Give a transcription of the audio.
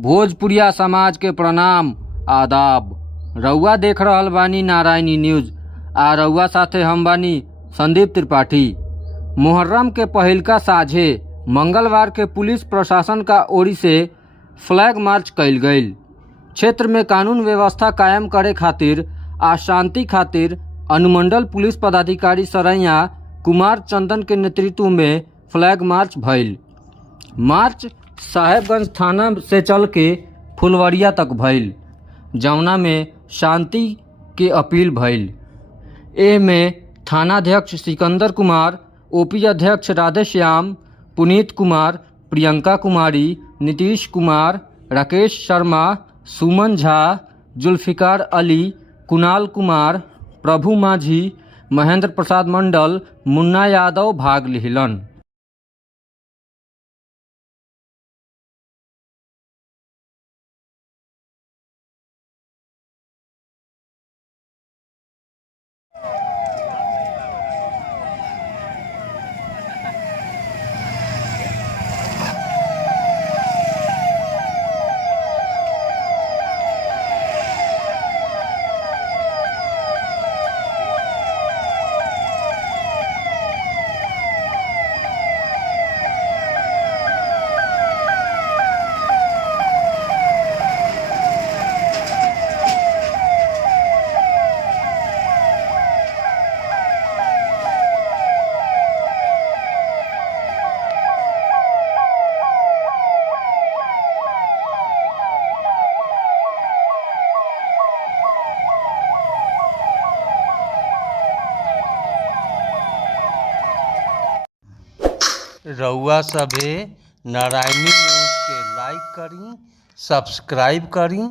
भोजपुरिया समाज के प्रणाम आदाब। रउआ देख रहल बानी नारायणी न्यूज आ रउआ साथे हम बानी संदीप त्रिपाठी। मुहर्रम के पहिलका साझे मंगलवार के पुलिस प्रशासन का ओर से फ्लैग मार्च कइल गइल। क्षेत्र में कानून व्यवस्था कायम करे खातिर आ शांति खातिर अनुमंडल पुलिस पदाधिकारी सरैया कुमार चंदन के नेतृत्व में फ्लैग मार्च भइल। मार्च साहेबगंज थाना से चल के फुलवरिया तक भइल, जौना में शांति के अपील भइल। ए में थानाध्यक्ष सिकंदर कुमार, ओपी अध्यक्ष राधेश्याम, पुनीत कुमार, प्रियंका कुमारी, नीतीश कुमार, राकेश शर्मा, सुमन झा, जुल्फिकार अली, कुणाल कुमार, प्रभु माझी, महेंद्र प्रसाद मंडल, मुन्ना यादव भाग लिहलन। रउआ सभे नारायणी न्यूज के लाइक करी, सब्सक्राइब करी।